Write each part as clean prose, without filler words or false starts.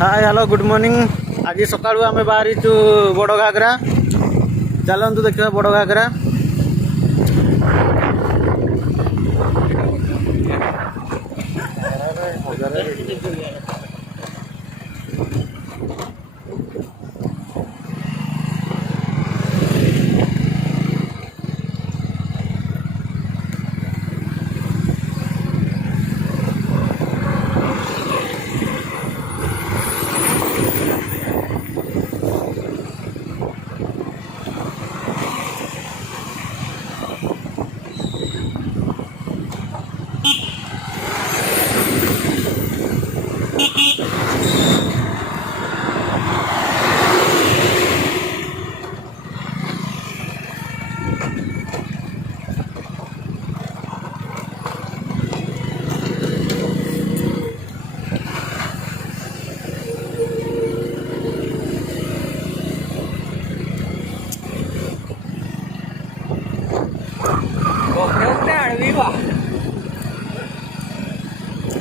Hi hello good morning. आज सका आम बाहरी बड़ घाघरा चलतु देखा बड़ घाघरा।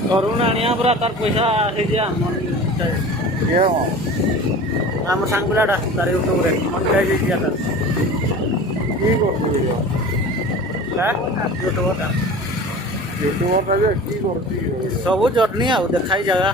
करुण आनिया पूरा तार पैसा आम सांग पिलाटा तार यूट्यूब रे मनिटाइज यूट्यूबर सब जर्नी आ देखाई जगह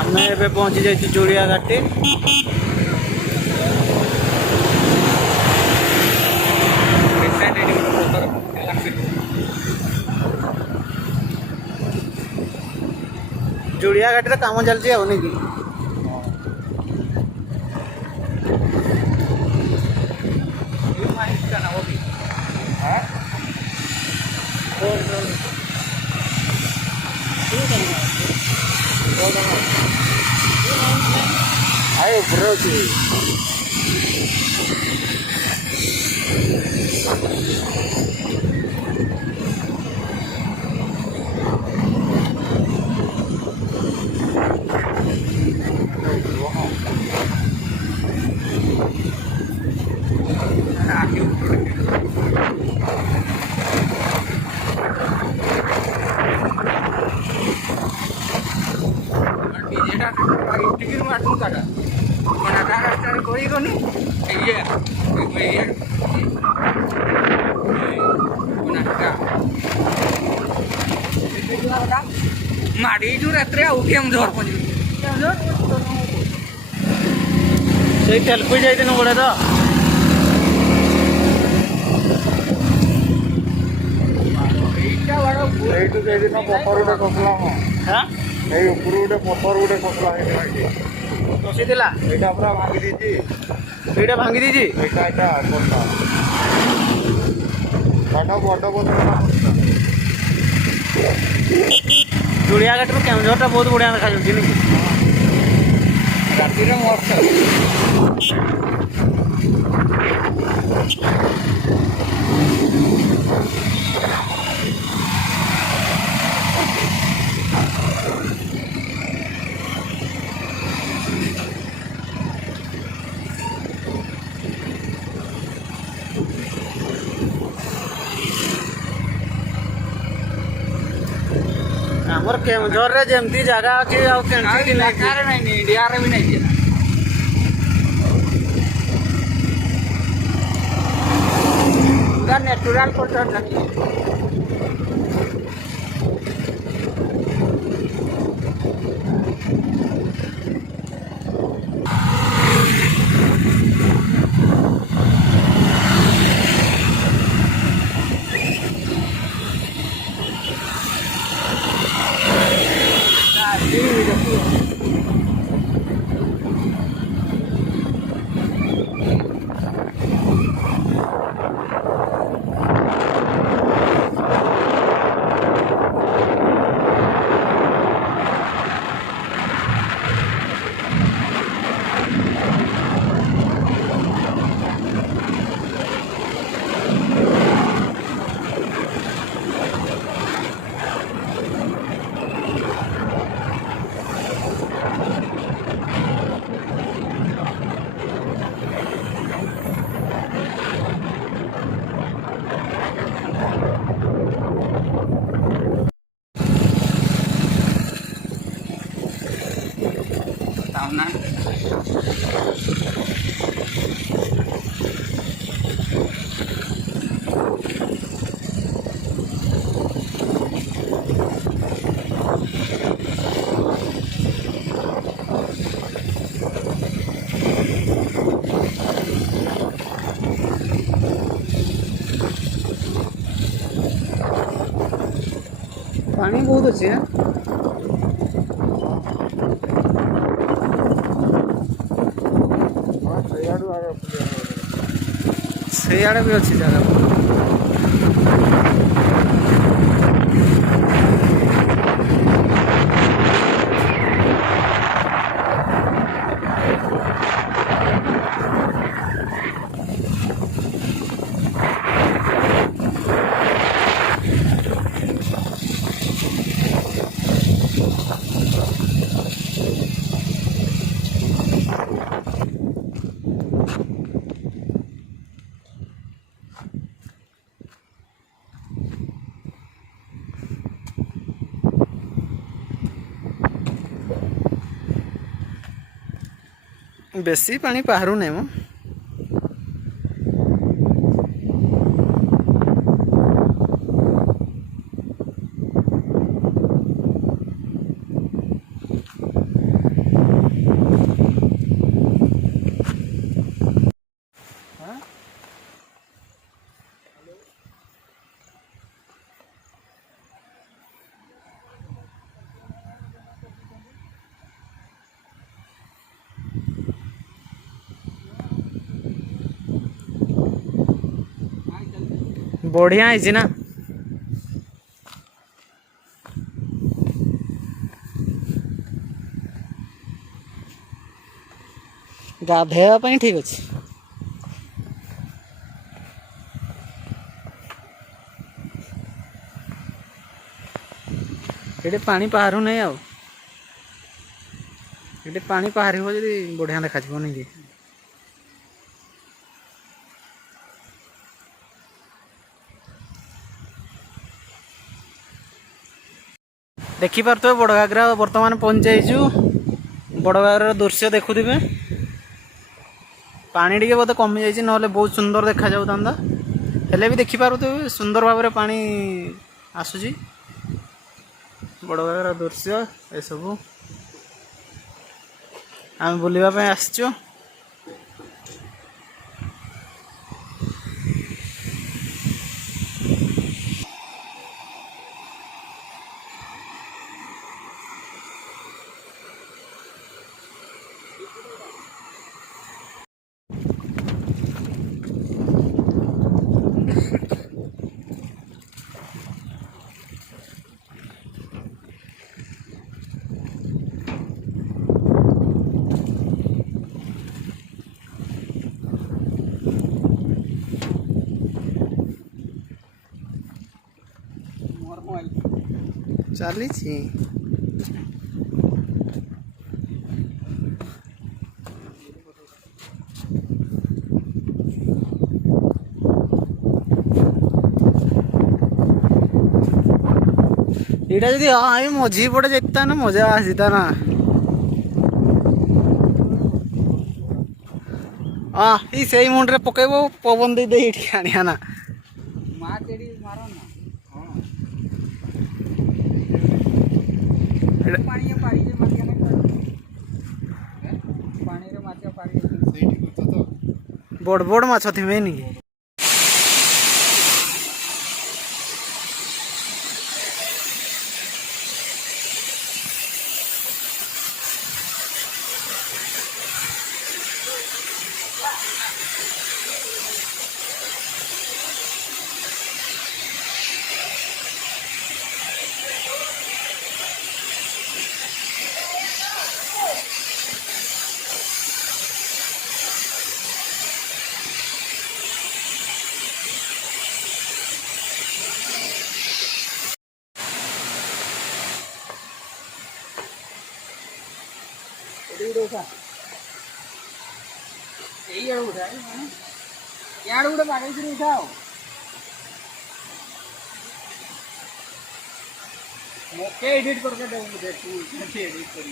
आमे पहुंची जाइए जोड़िया घाटी। जोड़िया घाटी काम चलती है कि ayo bro sih टिकीट मारतो का कोई को नहीं माड़ी जो रात्रि आउ केमझर से तेलपी जाइए गोड़े तो भांगी दीजिए जोड़िया घाटी केमझर बहुत बढ़िया देखा राति आमर केमझर रे जेमती जगह अच्छी नहीं इंडिया रे भी नहीं पूरा नेचुरल पर्सन पानी बहुत अच्छे है। से आड़े भी अच्छी जगह। बेसी पानी बाहर नहीं मो बढ़िया है ना। गाधेवा ठीक अच्छे। ये पानी बाहर नहीं आओ ये पानी बाहर हो जी बढ़िया देखा नहीं कि देखिपार तो बड़घागरा बर्तमान पहुँचाइचु। बड़घागरार दृश्य देखुवे पानी टी बोधे कमी जाइए ना बहुत सुंदर देखा जाता हेले भी देखिपार सुंदर भाव में पानी आसूची। बड़घागरार दृश्य ये सब आम बुलवाई आसचु। चली इटा जदि हाँ मझी पटे जाता ना मजा आसीता ना। हाँ ये से मुंडे पकेब पवन दे दे आनिया ना बड़ बड़ माछ थी नहीं उठाओ मोके एडिट करके दे मुझे तू कैसे एडिट करी